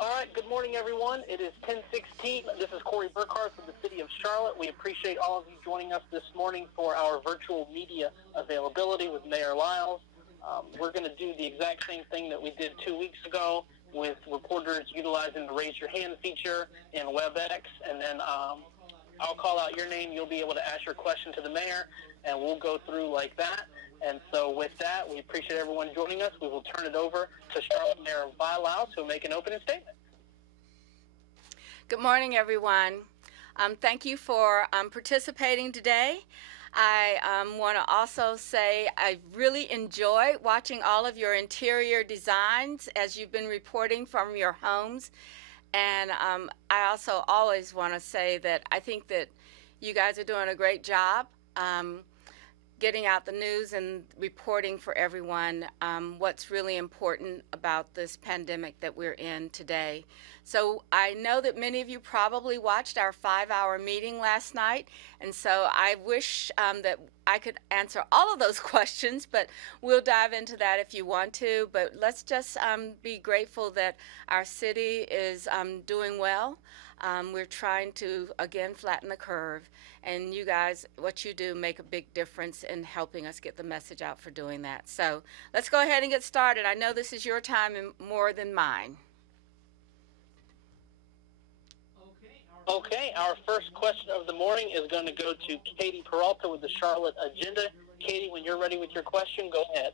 All right, good morning, everyone. It is 10:16. This is Corey Burkhardt from the City of Charlotte. We appreciate all of you joining us this morning for our virtual media availability with Mayor Lyles. We're going to do the exact same thing that we did 2 weeks ago with reporters utilizing the Raise Your Hand feature in WebEx, and then I'll call out your name. You'll be able to ask your question to the mayor, and we'll go through like that. And so with that, we appreciate everyone joining us. We will turn it over to Charlotte Mayor Vi Lyles, who will make an opening statement. Good morning, everyone. Thank you for participating today. I want to also say I really enjoy watching all of your interior designs as you've been reporting from your homes. And I also always want to say that I think that you guys are doing a great job getting out the news and reporting for everyone what's really important about this pandemic that we're in today. So I know that many of you probably watched our 5-hour meeting last night, and so I wish that I could answer all of those questions, but we'll dive into that if you want to. But let's just be grateful that our city is doing well. We're trying to, again, flatten the curve. And you guys, what you do, make a big difference in helping us get the message out for doing that. So let's go ahead and get started. I know this is your time and more than mine. Okay, our first question of the morning is going to go to Katie Peralta with the Charlotte Agenda. Katie, when you're ready with your question, go ahead.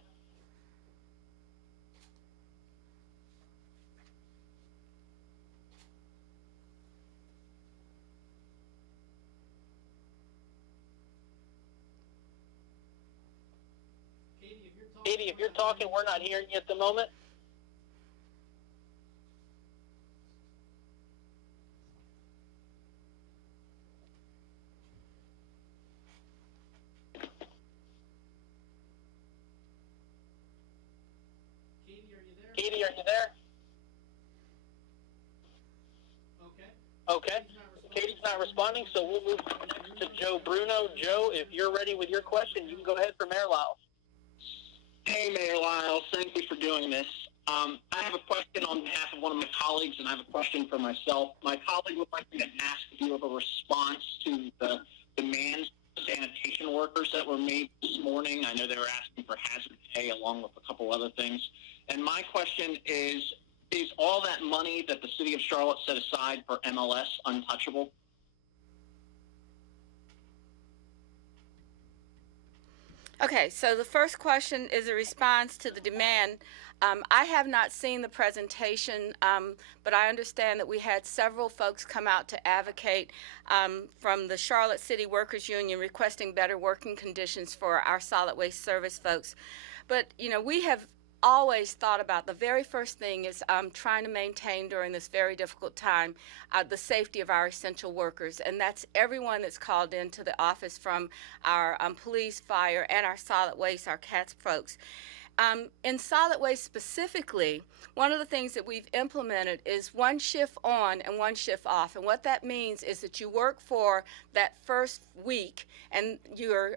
Katie, if you're talking, we're not hearing you at the moment. Katie, are you there? Okay. Katie's not responding, so we'll move next to Joe Bruno. Joe, if you're ready with your question, you can go ahead for Mayor Lyles. Hey, Mayor Lyles, thank you for doing this. I have a question on behalf of one of my colleagues, and I have a question for myself. My colleague would like me to ask if you have a response to the demands of sanitation workers that were made this morning. I know they were asking for hazard pay along with a couple other things. And my question is all that money that the city of Charlotte set aside for MLS untouchable? Okay, so the first question is a response to the demand. I have not seen the presentation, but I understand that we had several folks come out to advocate from the Charlotte City Workers Union requesting better working conditions for our solid waste service folks. But, you know, we have always thought about the very first thing is trying to maintain during this very difficult time the safety of our essential workers, and that's everyone that's called into the office from our police, fire, and our solid waste, our CATS folks. In solid waste specifically, one of the things that we've implemented is one shift on and one shift off. And what that means is that you work for that first week and you're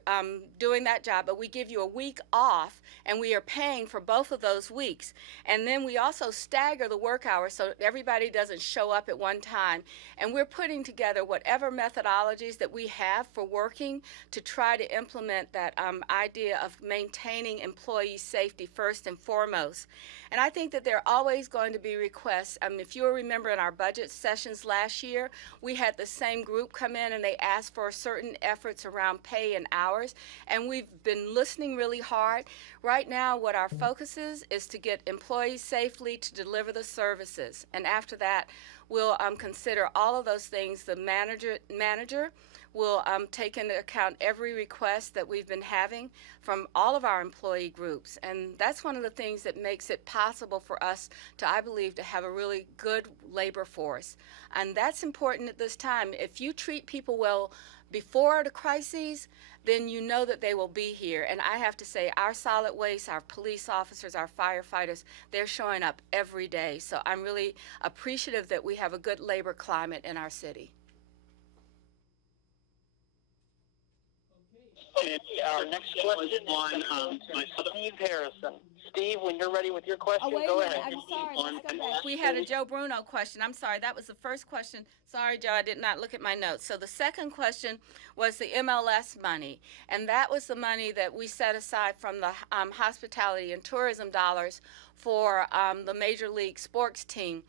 doing that job, but we give you a week off and we are paying for both of those weeks. And then we also stagger the work hours so everybody doesn't show up at one time. And we're putting together whatever methodologies that we have for working to try to implement that idea of maintaining employee safety first and foremost. And I think that there are always going to be requests. If you remember in our budget sessions last year, we had the same group come in and they asked for certain efforts around pay and hours, and we've been listening really hard. Right now, what our focus is to get employees safely to deliver the services. And after that, we'll consider all of those things. The manager will take into account every request that we've been having from all of our employee groups. And that's one of the things that makes it possible for us to, I believe, to have a really good labor force. And that's important at this time. If you treat people well before the crises, then you know that they will be here. And I have to say, our solid waste, our police officers, our firefighters, they're showing up every day. So I'm really appreciative that we have a good labor climate in our city. And our next question is on Steve Harrison. Steve, when you're ready with your question, Oh, wait go a minute. ahead. I'm sorry. Let's go back. We had a Joe Bruno question. I'm sorry. That was the first question. Sorry, Joe. I did not look at my notes. So the second question was the MLS money. And that was the money that we set aside from the hospitality and tourism dollars for the Major League Sports team.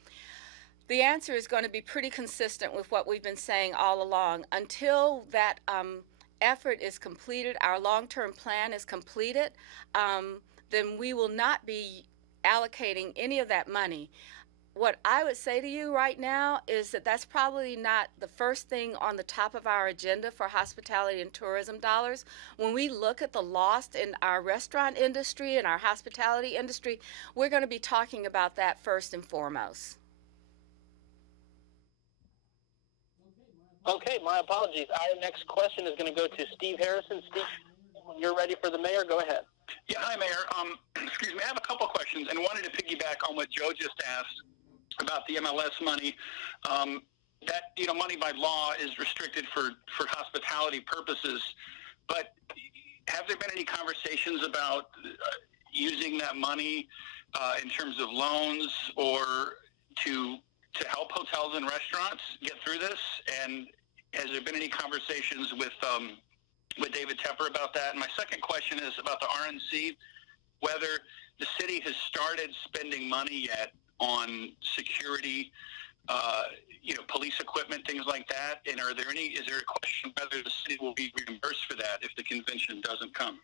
The answer is going to be pretty consistent with what we've been saying all along. Until that effort is completed, our long-term plan is completed, then we will not be allocating any of that money. What I would say to you right now is that that's probably not the first thing on the top of our agenda for hospitality and tourism dollars. When we look at the loss in our restaurant industry and our hospitality industry, we're going to be talking about that first and foremost. Okay, my apologies. Our next question is going to go to Steve Harrison. Steve, when you're ready for the mayor, go ahead. Yeah, hi, Mayor. Excuse me, I have a couple questions and wanted to piggyback on what Joe just asked about the MLS money. That, money by law is restricted for hospitality purposes, but have there been any conversations about using that money in terms of loans or to help hotels and restaurants get through this? And has there been any conversations with David Tepper about that? And my second question is about the RNC, whether the city has started spending money yet on security, police equipment, things like that. And is there a question whether the city will be reimbursed for that if the convention doesn't come?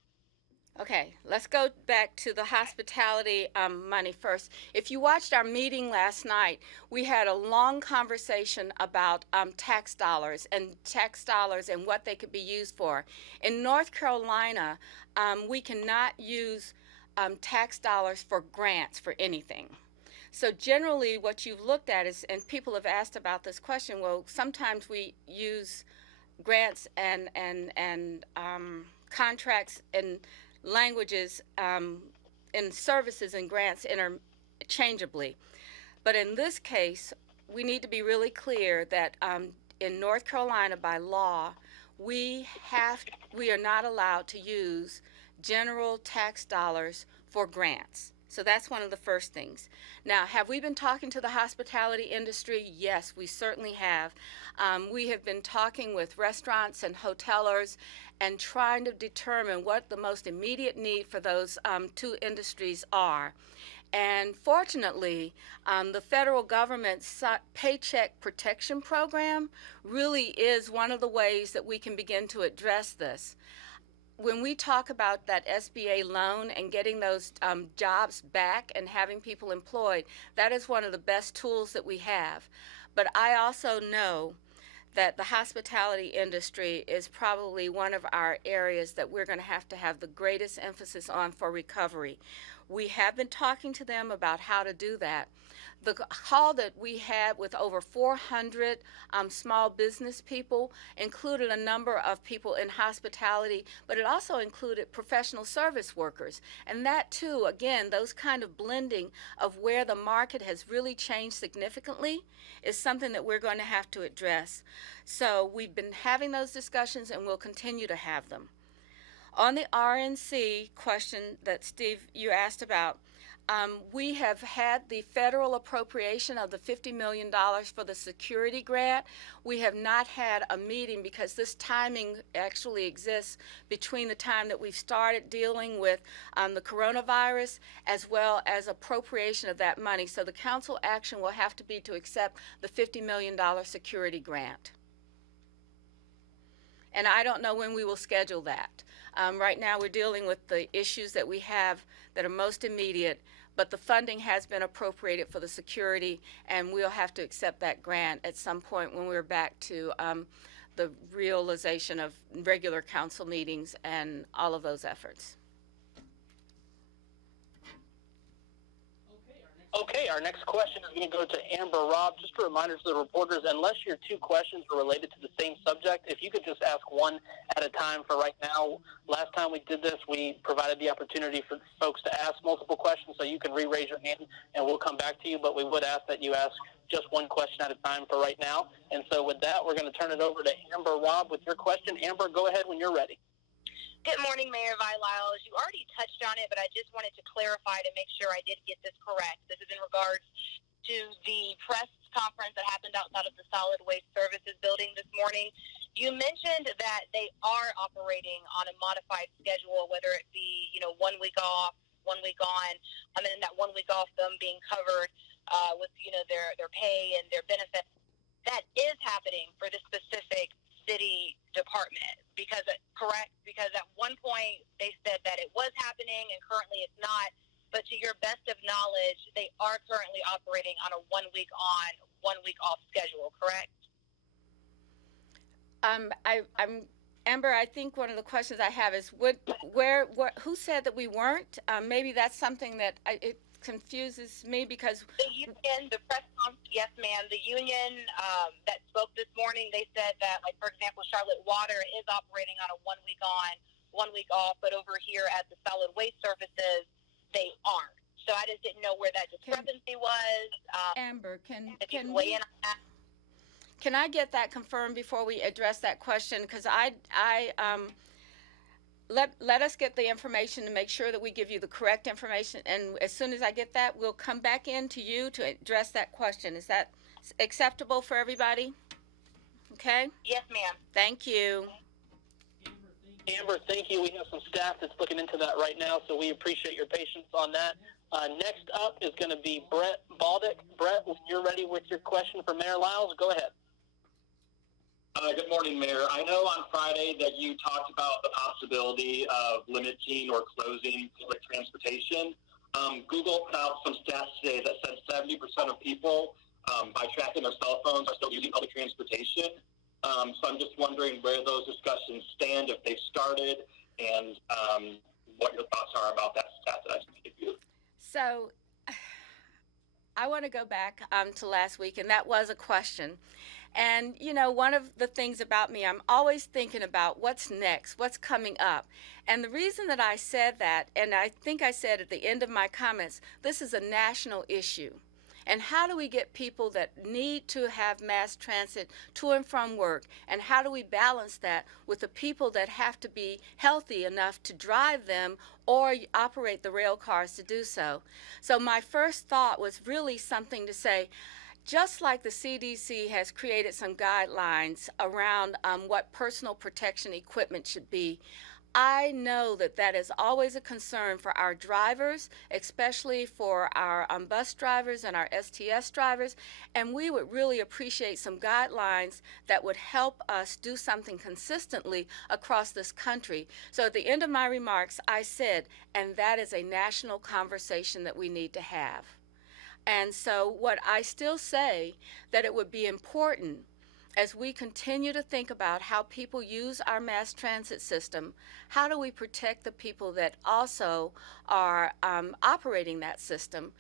Okay, let's go back to the hospitality money first. If you watched our meeting last night, we had a long conversation about tax dollars and what they could be used for. In North Carolina, we cannot use tax dollars for grants for anything. So generally what you've looked at is, and people have asked about this question, well, sometimes we use grants and contracts and languages and services and grants interchangeably. But in this case, we need to be really clear that in North Carolina, by law, we are not allowed to use general tax dollars for grants. So that's one of the first things. Now, have we been talking to the hospitality industry? Yes, we certainly have. We have been talking with restaurants and hotelers and trying to determine what the most immediate need for those two industries are. And fortunately, the federal government's Paycheck Protection Program really is one of the ways that we can begin to address this. When we talk about that SBA loan and getting those jobs back and having people employed, that is one of the best tools that we have. But I also know that the hospitality industry is probably one of our areas that we're going to have the greatest emphasis on for recovery. We have been talking to them about how to do that. The call that we had with over 400 small business people included a number of people in hospitality, but it also included professional service workers. And that too, again, those kind of blending of where the market has really changed significantly is something that we're going to have to address. So we've been having those discussions and we'll continue to have them. On the RNC question that Steve, you asked about, we have had the federal appropriation of the $50 million for the security grant. We have not had a meeting because this timing actually exists between the time that we've started dealing with the coronavirus as well as appropriation of that money. So the council action will have to be to accept the $50 million security grant. And I don't know when we will schedule that. Right now we're dealing with the issues that we have that are most immediate, but the funding has been appropriated for the security, and we'll have to accept that grant at some point when we're back to the realization of regular council meetings and all of those efforts. Okay, our next question is going to go to Amber Robb. Just a reminder to the reporters, unless your two questions are related to the same subject, if you could just ask one at a time for right now. Last time we did this, we provided the opportunity for folks to ask multiple questions, so you can re-raise your hand and we'll come back to you, but we would ask that you ask just one question at a time for right now. And so with that, we're going to turn it over to Amber Robb with your question. Amber, go ahead when you're ready. Good morning, Mayor Vi Lyles. You already touched on it, but I just wanted to clarify to make sure I did get this correct. This is in regards to the press conference that happened outside of the Solid Waste Services building this morning. You mentioned that they are operating on a modified schedule, whether it be, 1 week off, 1 week on, and then that 1 week off them being covered with, their pay and their benefits. That is happening for this specific city department, correct? Because at one point they said that it was happening and currently it's not. But to your best of knowledge, they are currently operating on a 1 week on, 1 week off schedule, correct? Amber, I think one of the questions I have is who said that we weren't? Maybe that's something that it confuses me because the union, the press conference, yes, ma'am. The union that spoke this morning, they said that, like, for example, Charlotte Water is operating on a 1 week on, 1 week off, but over here at the Solid Waste Services, they aren't. So I just didn't know where that discrepancy was. Amber, can weigh in on that? Can I get that confirmed before we address that question? Because let us get the information to make sure that we give you the correct information, and as soon as I get that, we'll come back in to you to address that question. Is that acceptable for everybody? Okay? Yes, ma'am. Thank you. Amber, thank you. We have some staff that's looking into that right now, so we appreciate your patience on that. Next up is going to be Brett Baldick. Brett, when you're ready with your question for Mayor Lyles, go ahead. Good morning, Mayor. I know on Friday that you talked about the possibility of limiting or closing public transportation. Google put out some stats today that said 70% of people, by tracking their cell phones, are still using public transportation. So I'm just wondering where those discussions stand, if they've started, and what your thoughts are about that stat that I just gave you. So I want to go back to last week, and that was a question. And, one of the things about me, I'm always thinking about what's next, what's coming up. And the reason that I said that, and I think I said at the end of my comments, this is a national issue. And how do we get people that need to have mass transit to and from work? And how do we balance that with the people that have to be healthy enough to drive them or operate the rail cars to do so? So my first thought was really something to say, just like the CDC has created some guidelines around what personal protection equipment should be, I know that that is always a concern for our drivers, especially for our bus drivers and our STS drivers, and we would really appreciate some guidelines that would help us do something consistently across this country. So at the end of my remarks, I said, and that is a national conversation that we need to have. And so what I still say, that it would be important as we continue to think about how people use our mass transit system, how do we protect the people that also are operating that system?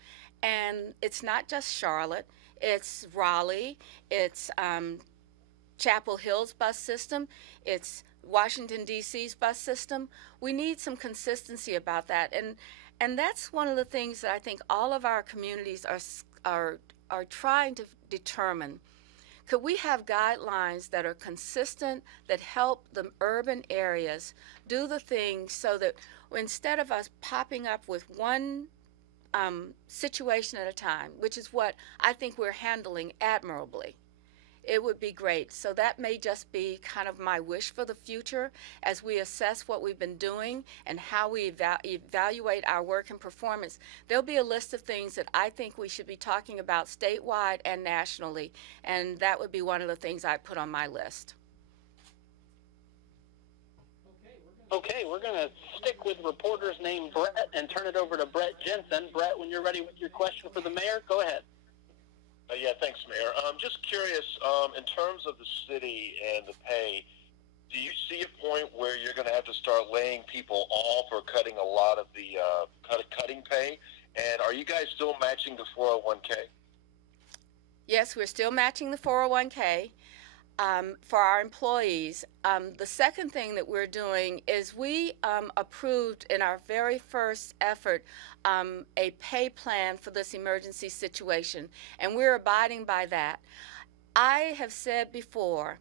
And it's not just Charlotte, it's Raleigh, it's Chapel Hill's bus system, it's Washington, D.C.'s bus system. We need some consistency about that. And that's one of the things that I think all of our communities are trying to determine. Could we have guidelines that are consistent, that help the urban areas do the things so that instead of us popping up with one situation at a time, which is what I think we're handling admirably, it would be great. So that may just be kind of my wish for the future as we assess what we've been doing and how we evaluate our work and performance. There'll be a list of things that I think we should be talking about statewide and nationally, and that would be one of the things I put on my list. Okay, we're going to stick with reporters named Brett and turn it over to Brett Jensen. Brett, when you're ready with your question for the mayor, go ahead. Yeah, thanks, Mayor. Just curious, in terms of the city and the pay, do you see a point where you're going to have to start laying people off or cutting a lot of the cutting pay? And are you guys still matching the 401k? Yes, we're still matching the 401k for our employees. The second thing that we're doing is we approved in our very first effort a pay plan for this emergency situation, and we're abiding by that. I have said before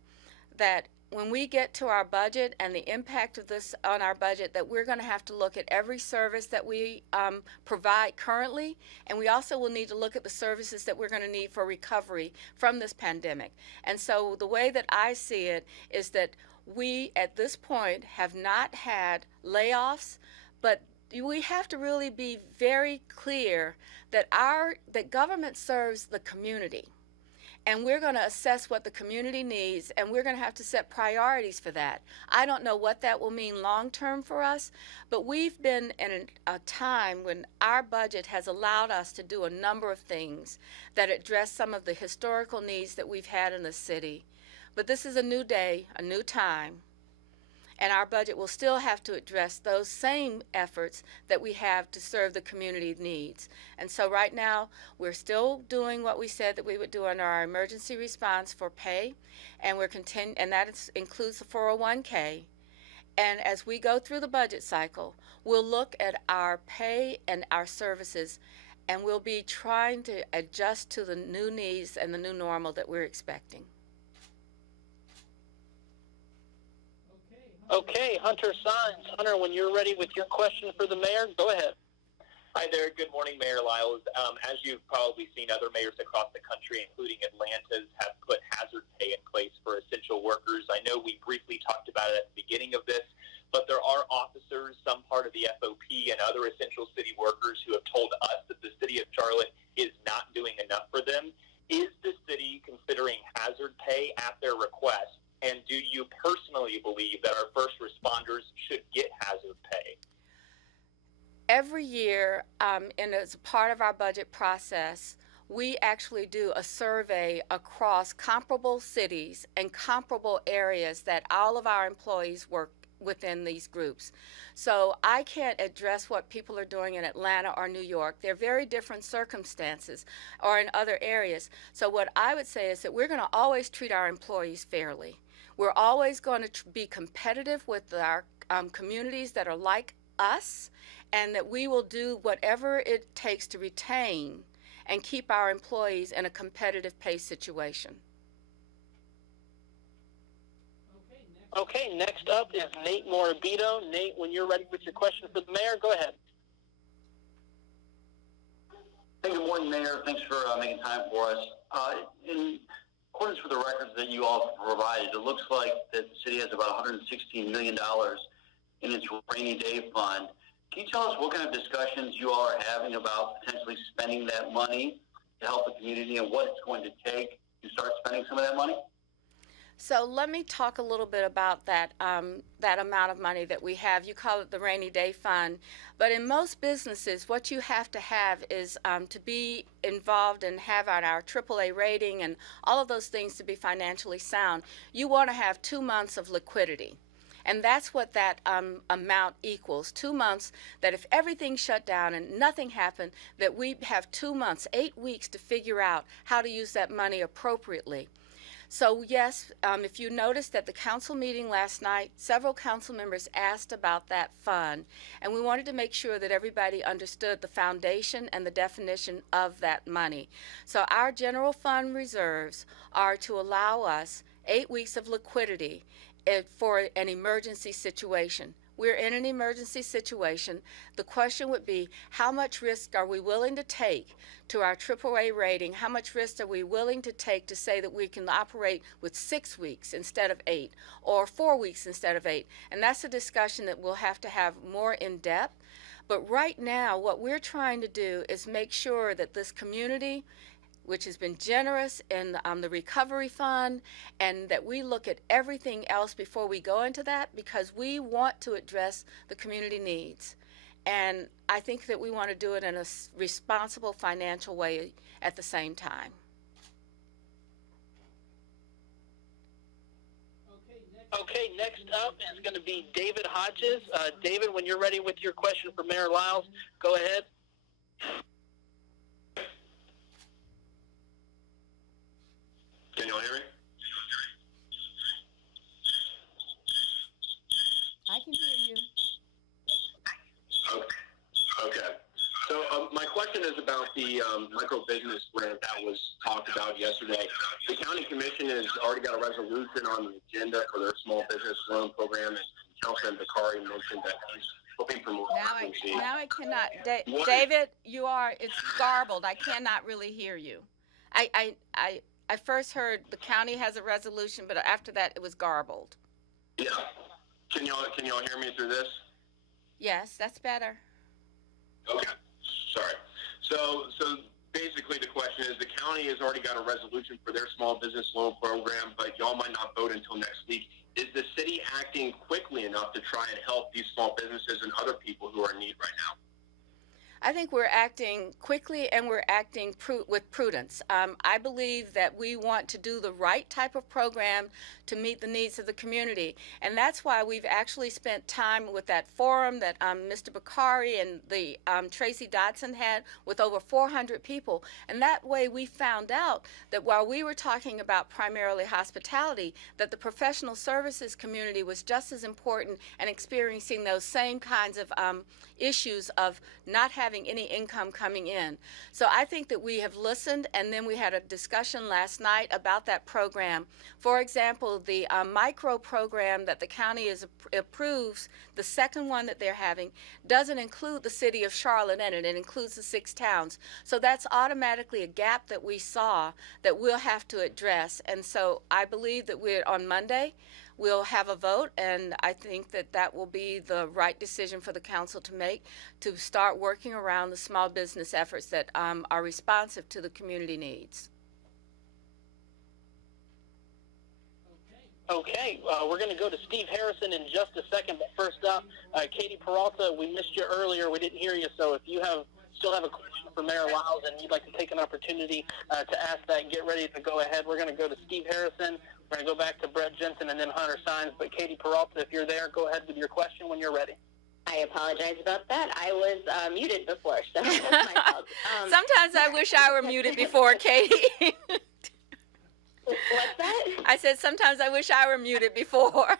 that when we get to our budget and the impact of this on our budget, that we're going to have to look at every service that we provide currently, and we also will need to look at the services that we're going to need for recovery from this pandemic. And so the way that I see it is that we, at this point, have not had layoffs, but we have to really be very clear that that government serves the community. And we're going to assess what the community needs, and we're going to have to set priorities for that. I don't know what that will mean long term for us, but we've been in a time when our budget has allowed us to do a number of things that address some of the historical needs that we've had in the city. But this is a new day, a new time, and our budget will still have to address those same efforts that we have to serve the community needs. And so right now, we're still doing what we said that we would do under our emergency response for pay, and and that includes the 401k. And as we go through the budget cycle, we'll look at our pay and our services, and we'll be trying to adjust to the new needs and the new normal that we're expecting. Okay, Hunter Signs. Hunter, when you're ready with your question for the mayor, go ahead. Hi there. Good morning, Mayor Lyles. As you've probably seen, other mayors across the country, including Atlanta's, have put hazard pay in place for essential workers. I know we briefly talked about it at the beginning of this, but there are officers, some part of the FOP, and other essential city workers who have told us that the city of Charlotte is not doing enough for them. Is the city considering hazard pay at their request? And do you personally believe that our first responders should get hazard pay? Every year, and as a part of our budget process, we actually do a survey across comparable cities and comparable areas that all of our employees work within these groups. So I can't address what people are doing in Atlanta or New York. They're very different circumstances, or in other areas. So what I would say is that we're going to always treat our employees fairly. We're always going to be competitive with our communities that are like us, and that we will do whatever it takes to retain and keep our employees in a competitive pay situation. Okay, next up is Nate Morabito. Nate, when you're ready with your question for the mayor, go ahead. Hey, good morning, Mayor. Thanks for making time for us. In accordance with the records that you all provided, it looks like that the city has about $116 million in its rainy day fund. Can you tell us what kind of discussions you all are having about potentially spending that money to help the community, and what it's going to take to start spending some of that money? So let me talk a little bit about that amount of money that we have. You call it the rainy day fund, but in most businesses, what you have to have is to be involved and have our AAA rating and all of those things to be financially sound. You want to have 2 months of liquidity. And that's what that amount equals, 2 months, that if everything shut down and nothing happened, that we have 2 months, 8 weeks to figure out how to use that money appropriately. So yes, if you noticed at the council meeting last night, several council members asked about that fund, and we wanted to make sure that everybody understood the foundation and the definition of that money. So our general fund reserves are to allow us 8 weeks of liquidity for an emergency situation. We're in an emergency situation. The question would be, how much risk are we willing to take to our AAA rating? How much risk are we willing to take to say that we can operate with 6 weeks instead of 8, or 4 weeks instead of 8? And that's a discussion that we'll have to have more in depth. But right now, what we're trying to do is make sure that this community, which has been generous in the recovery fund, and that we look at everything else before we go into that, because we want to address the community needs. And I think that we want to do it in a responsible financial way at the same time. Okay, next up is going to be David Hodges. David, when you're ready with your question for Mayor Lyles, go ahead. Can you all hear me? I can hear you. Okay. So my question is about the micro business grant that was talked about yesterday. The county commission has already got a resolution on the agenda for their small business loan program, and Councilman Bakari mentioned that he's hoping for more urgency. Now I cannot, David, it's garbled. I cannot really hear you. I first heard the county has a resolution, but after that it was garbled. Yeah. Can y'all hear me through this? Yes, that's better. Okay. Sorry. So basically the question is the county has already got a resolution for their small business loan program, but y'all might not vote until next week. Is the city acting quickly enough to try and help these small businesses and other people who are in need right now? I think we're acting quickly and we're acting with prudence. I believe that we want to do the right type of program to meet the needs of the community. And that's why we've actually spent time with that forum that Mr. Bakari and the Tracy Dodson had with over 400 people. And that way we found out that while we were talking about primarily hospitality, that the professional services community was just as important and experiencing those same kinds of issues of not having any income coming in. So I think that we have listened, and then we had a discussion last night about that program. For example, the micro program that the county approves, the second one that they're having, doesn't include the city of Charlotte in it. It includes the 6 towns. So that's automatically a gap that we saw that we'll have to address. And so I believe that on Monday, we'll have a vote, and I think that will be the right decision for the council to make, to start working around the small business efforts that are responsive to the community needs. Okay, we're going to go to Steve Harrison in just a second, but first up, Katie Peralta, we missed you earlier. We didn't hear you, so if you still have a question for Mayor Lyles and you'd like to take an opportunity to ask that, get ready to go ahead. We're going to go to Steve Harrison. We're going to go back to Brett Jensen and then Hunter Sines. But Katie Peralta, if you're there, go ahead with your question when you're ready. I apologize about that. I was muted before, so that's my fault. Sometimes I wish I were muted before, Katie. What's that? I said sometimes I wish I were muted before.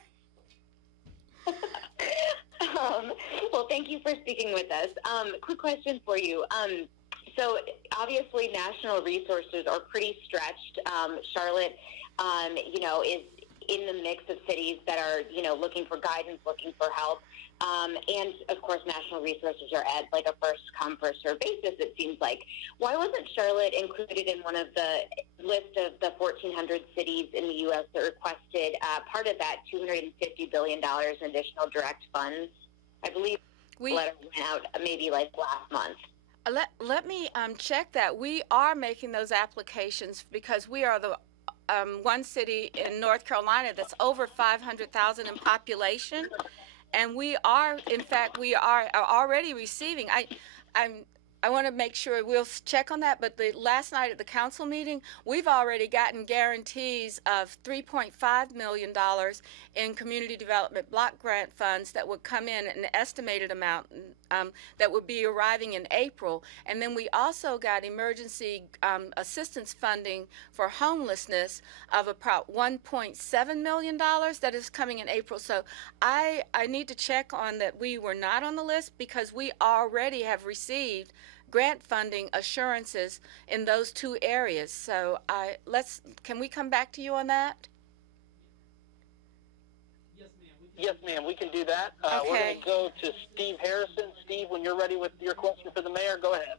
Well, thank you for speaking with us. Quick question for you. So obviously national resources are pretty stretched. Charlotte, is in the mix of cities that are, looking for guidance, looking for help. And of course, national resources are at like a first come, first served basis, it seems like. Why wasn't Charlotte included in one of the list of the 1,400 cities in the U.S. that requested part of that $250 billion in additional direct funds? I believe the letter went out maybe like last month. Let me check that. We are making those applications because we are the one city in North Carolina that's over 500,000 in population, and we are already receiving. I want to make sure we'll check on that, but the last night at the council meeting, we've already gotten guarantees of $3.5 million in community development block grant funds that would come in, an estimated amount that would be arriving in April. And then we also got emergency assistance funding for homelessness of about $1.7 million that is coming in April. So I need to check on that. We were not on the list because we already have received grant funding assurances in those 2 areas. So can we come back to you on that? Yes, ma'am, we can do that. Okay. We're going to go to Steve Harrison. Steve, when you're ready with your question for the mayor, go ahead.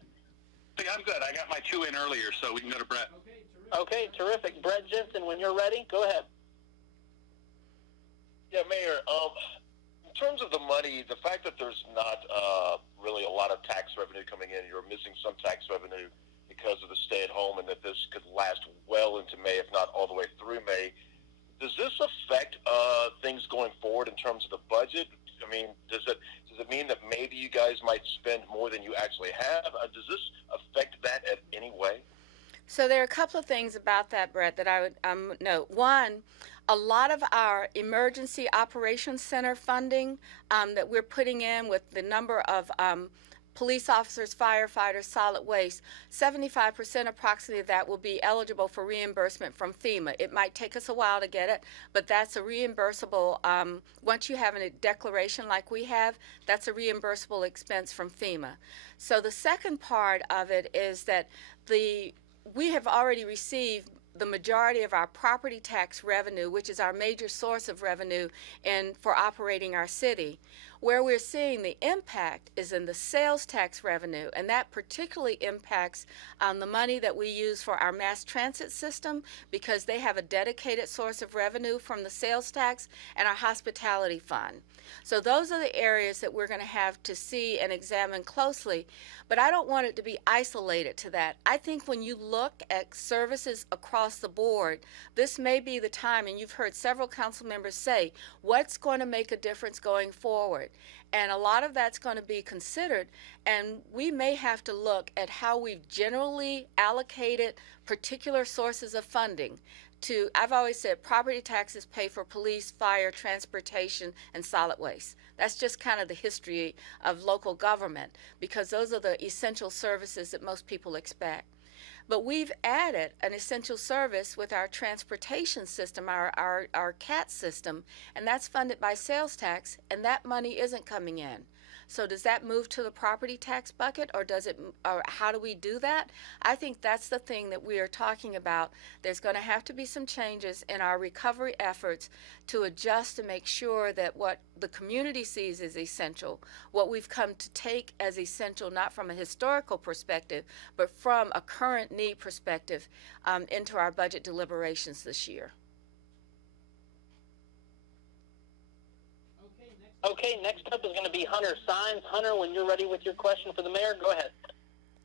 Hey, I'm good. I got my 2 in earlier, so we can go to Brett. Okay, terrific. Brett Jensen, when you're ready, go ahead. Yeah, Mayor, in terms of the money, the fact that there's not really a lot of tax revenue coming in, you're missing some tax revenue because of the stay-at-home, and that this could last well into May, if not all the way through May. Does this affect things going forward in terms of the budget? I mean, does it mean that maybe you guys might spend more than you actually have? Does this affect that in any way? So there are a couple of things about that, Brett, that I would note. One, a lot of our emergency operations center funding that we're putting in with the number of police officers, firefighters, solid waste, 75% approximately of that will be eligible for reimbursement from FEMA. It might take us a while to get it, but that's a reimbursable, once you have a declaration like we have, that's a reimbursable expense from FEMA. So the second part of it is that we have already received the majority of our property tax revenue, which is our major source of revenue for operating our city. Where we're seeing the impact is in the sales tax revenue, and that particularly impacts the money that we use for our mass transit system, because they have a dedicated source of revenue from the sales tax, and our hospitality fund. So those are the areas that we're going to have to see and examine closely, but I don't want it to be isolated to that. I think when you look at services across the board, this may be the time, and you've heard several council members say, what's going to make a difference going forward? And a lot of that's going to be considered, and we may have to look at how we've generally allocated particular sources of funding. I've always said property taxes pay for police, fire, transportation, and solid waste. That's just kind of the history of local government, because those are the essential services that most people expect. But we've added an essential service with our transportation system, our CAT system, and that's funded by sales tax, and that money isn't coming in. So does that move to the property tax bucket, or how do we do that? I think that's the thing that we are talking about. There's going to have to be some changes in our recovery efforts to adjust to make sure that what the community sees as essential, what we've come to take as essential, not from a historical perspective, but from a current need perspective, into our budget deliberations this year. Okay, next up is going to be Hunter Sines. Hunter, when you're ready with your question for the mayor, go ahead.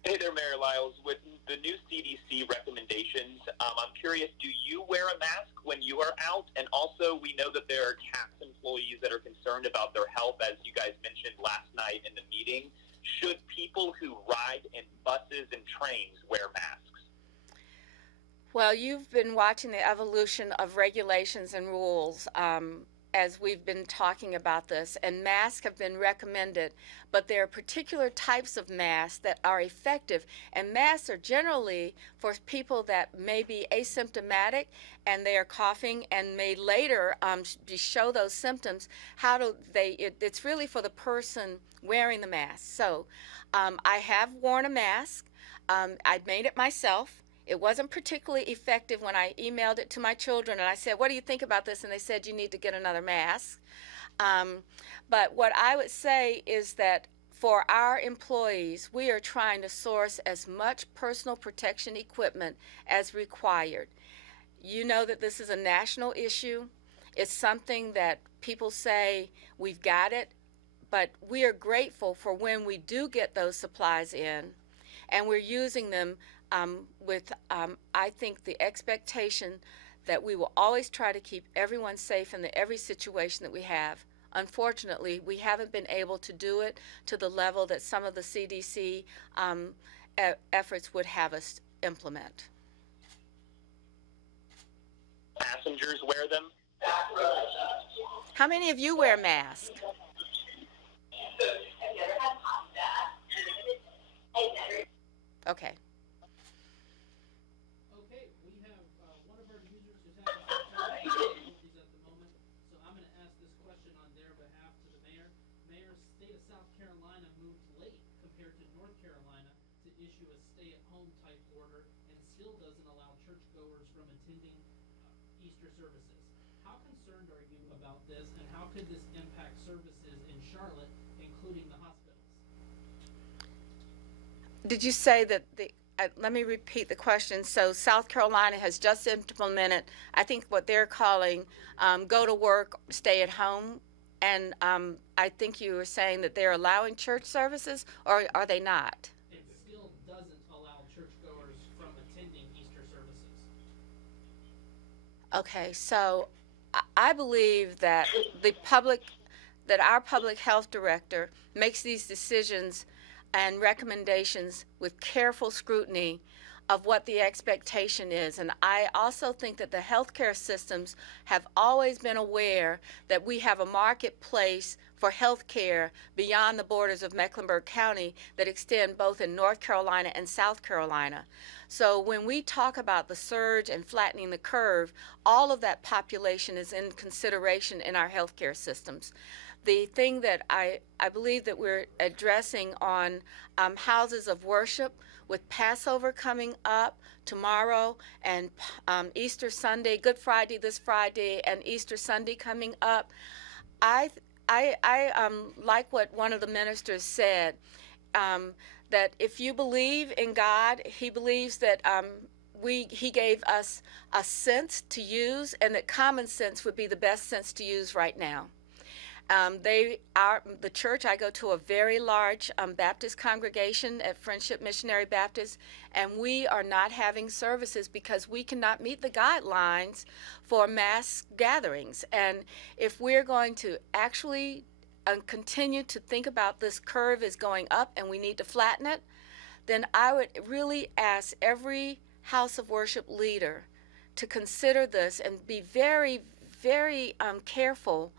Hey there, Mayor Lyles. With the new CDC recommendations, I'm curious, do you wear a mask when you are out? And also, we know that there are CAPS employees that are concerned about their health, as you guys mentioned last night in the meeting. Should people who ride in buses and trains wear masks? Well, you've been watching the evolution of regulations and rules as we've been talking about this, and masks have been recommended, but there are particular types of masks that are effective, and masks are generally for people that may be asymptomatic and they are coughing and may later show those symptoms. It's really for the person wearing the mask. So I have worn a mask. I made it myself. It wasn't particularly effective when I emailed it to my children and I said, what do you think about this? And they said, you need to get another mask. But what I would say is that for our employees, we are trying to source as much personal protection equipment as required. You know that this is a national issue. It's something that people say, we've got it, but we are grateful for when we do get those supplies in, and we're using them with, I think, the expectation that we will always try to keep everyone safe in every situation that we have. Unfortunately, we haven't been able to do it to the level that some of the CDC efforts would have us implement. Passengers wear them? How many of you wear masks? Okay. This impact services in Charlotte, including the hospitals? Did you say that let me repeat the question. So South Carolina has just implemented, I think, what they're calling go to work, stay at home. And I think you were saying that they're allowing church services, or are they not? It still doesn't allow churchgoers from attending Easter services. Okay, so I believe that our public health director makes these decisions and recommendations with careful scrutiny of what the expectation is. And I also think that the healthcare systems have always been aware that we have a marketplace for health care beyond the borders of Mecklenburg County that extend both in North Carolina and South Carolina. So when we talk about the surge and flattening the curve, all of that population is in consideration in our healthcare systems. The thing that I believe that we're addressing on houses of worship, with Passover coming up tomorrow and Easter Sunday, Good Friday this Friday, and Easter Sunday coming up, I like what one of the ministers said, that if you believe in God, he believes that he gave us a sense to use, and that common sense would be the best sense to use right now. The church, I go to a very large Baptist congregation at Friendship Missionary Baptist, and we are not having services because we cannot meet the guidelines for mass gatherings. And if we're going to actually continue to think about this curve is going up and we need to flatten it, then I would really ask every house of worship leader to consider this and be very, very careful.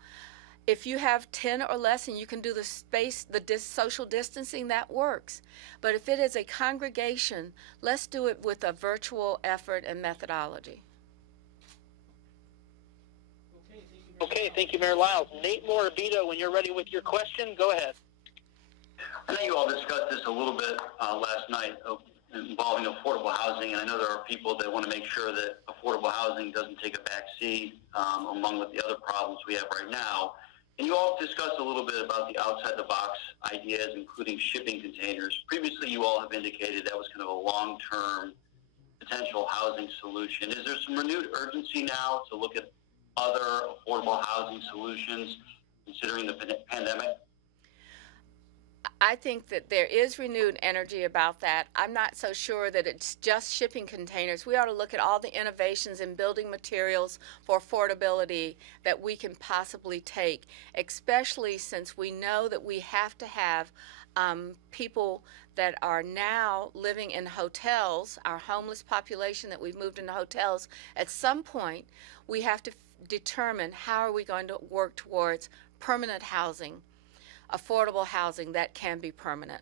If you have 10 or less and you can do the social distancing, that works. But if it is a congregation, let's do it with a virtual effort and methodology. Okay, thank you, Mayor Lyles. Nate Morabito, when you're ready with your question, go ahead. I know you all discussed this a little bit last night involving affordable housing, and I know there are people that want to make sure that affordable housing doesn't take a back seat among with the other problems we have right now. And you all discussed a little bit about the outside-the-box ideas, including shipping containers. Previously, you all have indicated that was kind of a long-term potential housing solution. Is there some renewed urgency now to look at other affordable housing solutions, considering the pandemic? I think that there is renewed energy about that. I'm not so sure that it's just shipping containers. We ought to look at all the innovations in building materials for affordability that we can possibly take, especially since we know that we have to have people that are now living in hotels, our homeless population that we've moved into hotels. At some point, we have to determine how are we going to work towards permanent housing, affordable housing that can be permanent.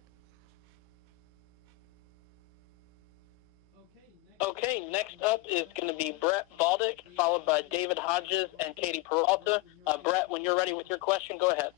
Okay, next up is going to be Brett Baldick, followed by David Hodges and Katie Peralta. Brett, when you're ready with your question, go ahead.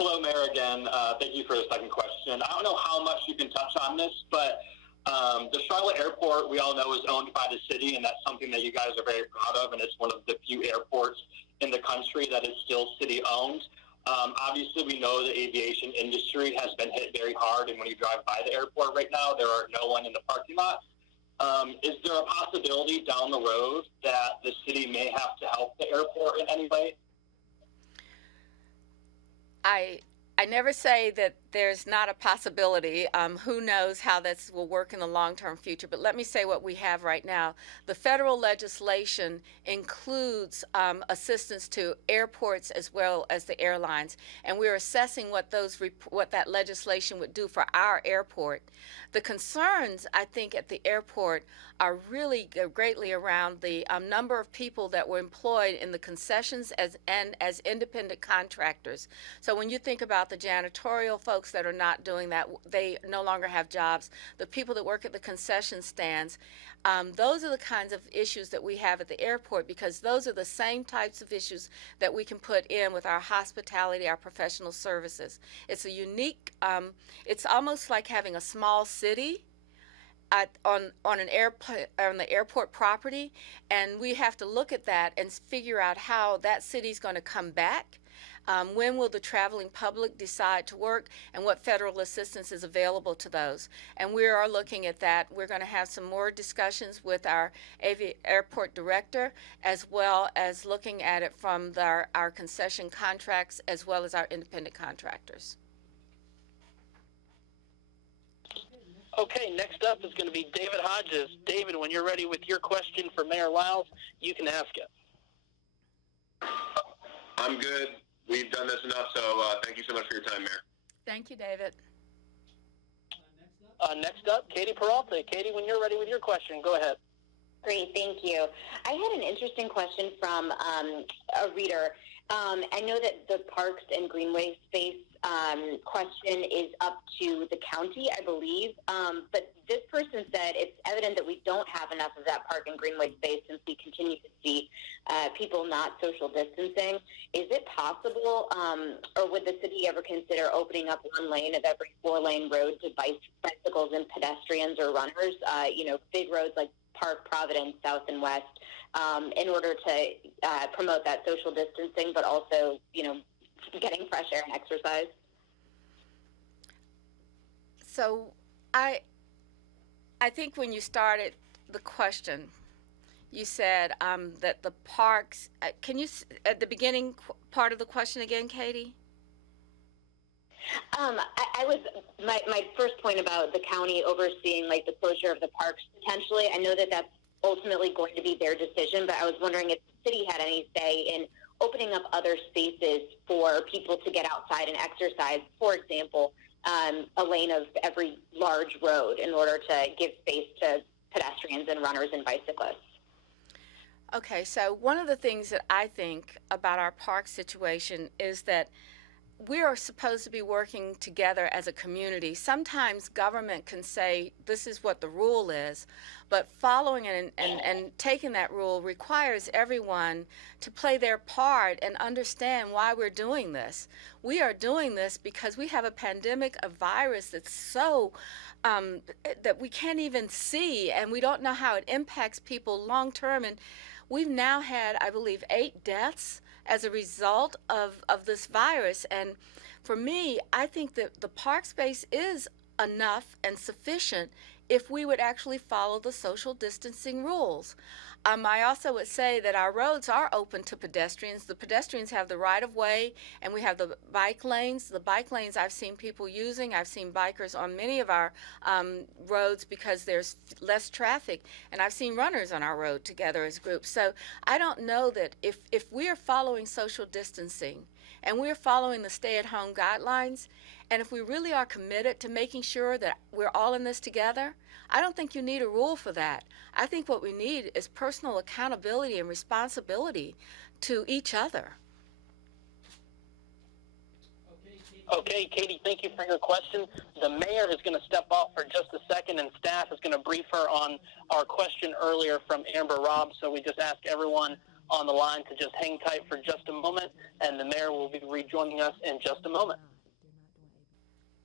Hello, Mayor, again. Thank you for the second question. I don't know how much you can touch on this, but the Charlotte Airport, we all know, is owned by the city, and that's something that you guys are very proud of, and it's one of the few airports in the country that is still city-owned. Obviously, we know the aviation industry has been hit very hard, and when you drive by the airport right now, there are no one in the parking lot. Is there a possibility down the road that the city may have to help the airport in any way? I never say that there's not a possibility. Who knows how this will work in the long-term future, but let me say what we have right now. The federal legislation includes assistance to airports as well as the airlines, and we're assessing what that legislation would do for our airport. The concerns, I think, at the airport are really greatly around the number of people that were employed in the concessions as independent contractors. So when you think about the janitorial folks that are not doing that, they no longer have jobs. The people that work at the concession stands, those are the kinds of issues that we have at the airport, because those are the same types of issues that we can put in with our hospitality, our professional services. It's a unique, it's almost like having a small city on the airport property, and we have to look at that and figure out how that city's going to come back. When will the traveling public decide to work, and what federal assistance is available to those? And we are looking at that. We're going to have some more discussions with our airport director, as well as looking at it from our concession contracts as well as our independent contractors. Okay, next up is going to be David Hodges. David, when you're ready with your question for Mayor Lyles, you can ask it. I'm good. We've done this enough, so thank you so much for your time, Mayor. Thank you, David. Next up, Katie Peralta. Katie, when you're ready with your question, go ahead. Great, thank you. I had an interesting question from a reader. I know that the parks and greenway space question is up to the county, I believe, but this person said it's evident that we don't have enough of that park and greenway space since we continue to see people not social distancing. Is it possible, or would the city ever consider opening up one lane of every 4-lane road to bicycles and pedestrians or runners, big roads like Park, Providence, South and West, in order to promote that social distancing, but also, getting fresh air and exercise? So I think when you started the question, you said that the parks, can you, at the beginning part of the question again, Katie? I was, my first point about the county overseeing like the closure of the parks potentially, I know that that's ultimately going to be their decision, but I was wondering if the city had any say in opening up other spaces for people to get outside and exercise. For example, a lane of every large road in order to give space to pedestrians and runners and bicyclists. Okay, so one of the things that I think about our park situation is that we are supposed to be working together as a community. Sometimes government can say this is what the rule is, but following and taking that rule requires everyone to play their part and understand why we're doing this. We are doing this because we have a pandemic, a virus that's so that we can't even see, and we don't know how it impacts people long term. And we've now had, I believe, 8 deaths as a result of this virus. And for me, I think that the park space is enough and sufficient if we would actually follow the social distancing rules. I also would say that our roads are open to pedestrians. The pedestrians have the right of way, and we have the bike lanes. The bike lanes I've seen people using. I've seen bikers on many of our roads because there's less traffic, and I've seen runners on our road together as groups. So I don't know that if we are following social distancing and we're following the stay-at-home guidelines, and if we really are committed to making sure that we're all in this together, I don't think you need a rule for that. I think what we need is personal accountability and responsibility to each other. Okay, Katie, thank you for your question. The mayor is going to step off for just a second, and staff is going to brief her on our question earlier from Amber Robb. So we just ask everyone on the line to just hang tight for just a moment, and the mayor will be rejoining us in just a moment.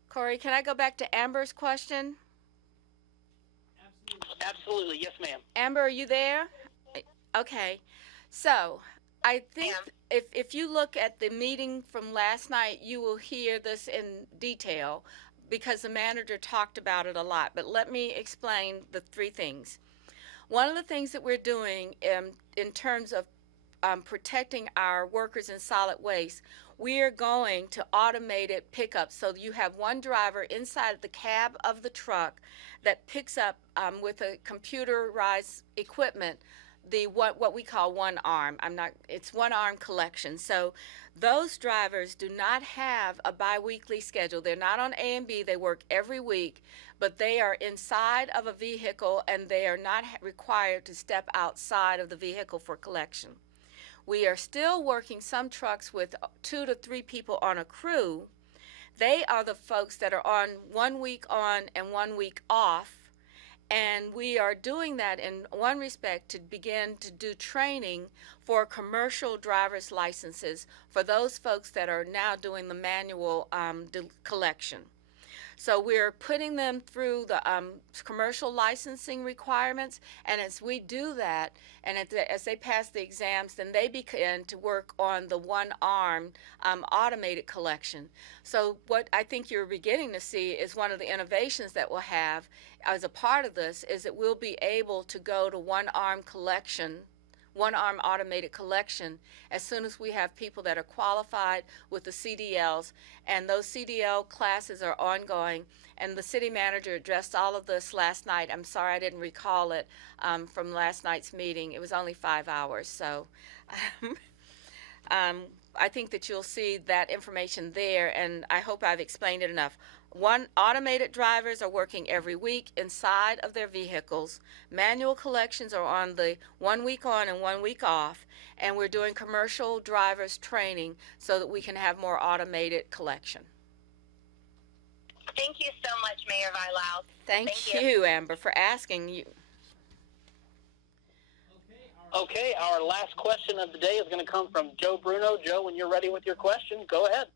Corey, can I go back to Amber's question? Absolutely, yes, ma'am. Amber, are you there? Okay, so I think if you look at the meeting from last night, you will hear this in detail because the manager talked about it a lot. But let me explain the 3 things. One of the things that we're doing in terms of protecting our workers in solid waste, we are going to automated pickup, so you have one driver inside the cab of the truck that picks up with a computerized equipment what we call one arm. It's one arm collection. So those drivers do not have a biweekly schedule. They're not on A and B. They work every week, but they are inside of a vehicle and they are not required to step outside of the vehicle for collection. We are still working some trucks with 2 to 3 people on a crew. They are the folks that are on 1 week on and 1 week off. And we are doing that in one respect to begin to do training for commercial driver's licenses for those folks that are now doing the manual collection. So we're putting them through the commercial licensing requirements, and as we do that, and as they pass the exams, then they begin to work on the one-armed automated collection. So what I think you're beginning to see is one of the innovations that we'll have as a part of this is that we'll be able to go to one-arm collection, one-arm automated collection as soon as we have people that are qualified with the CDLs, and those CDL classes are ongoing, and the city manager addressed all of this last night. I'm sorry I didn't recall it from last night's meeting. It was only 5 hours, so I think that you'll see that information there, and I hope I've explained it enough. Automated drivers are working every week inside of their vehicles. Manual collections are on the 1 week on and 1 week off, and we're doing commercial drivers training so that we can have more automated collection. Thank you so much, Mayor Vi Lyles. Thank you, Amber, for asking. You. Okay, our last question of the day is going to come from Joe Bruno. Joe, when you're ready with your question, go ahead.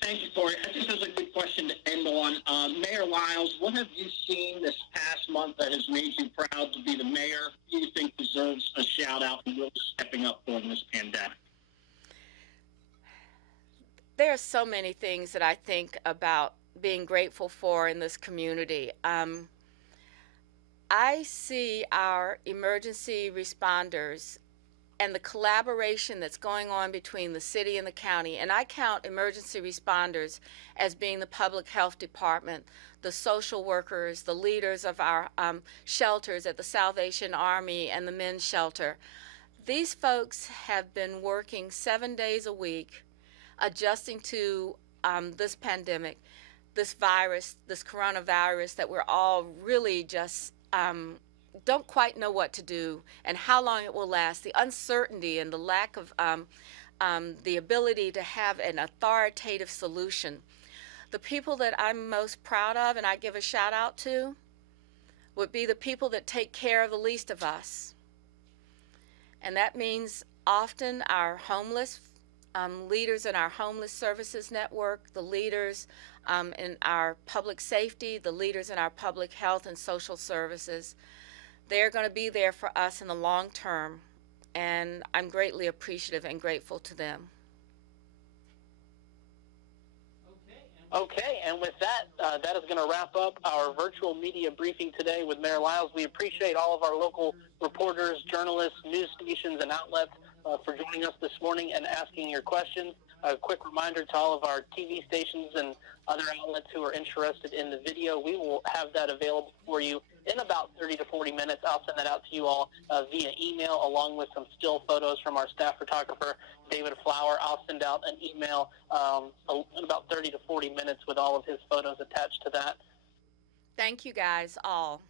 Thank you, Corey. I think that's a good question to end on. Mayor Lyles, what have you seen this past month that has made you proud to be the mayor you think deserves a shout-out and really stepping up during this pandemic? There are so many things that I think about being grateful for in this community. I see our emergency responders and the collaboration that's going on between the city and the county, and I count emergency responders as being the public health department, the social workers, the leaders of our shelters at the Salvation Army and the men's shelter. These folks have been working 7 days a week, adjusting to this pandemic, this virus, this coronavirus that we're all really just don't quite know what to do and how long it will last, the uncertainty and the lack of the ability to have an authoritative solution. The people that I'm most proud of and I give a shout out to would be the people that take care of the least of us. And that means often our homeless leaders in our homeless services network, the leaders in our public safety, the leaders in our public health and social services. They're going to be there for us in the long term, and I'm greatly appreciative and grateful to them. Okay, and with that, that is going to wrap up our virtual media briefing today with Mayor Lyles. We appreciate all of our local reporters, journalists, news stations, and outlets for joining us this morning and asking your questions. A quick reminder to all of our TV stations and other outlets who are interested in the video, we will have that available for you in about 30 to 40 minutes. I'll send that out to you all via email along with some still photos from our staff photographer, David Flower. I'll send out an email in about 30 to 40 minutes with all of his photos attached to that. Thank you guys all.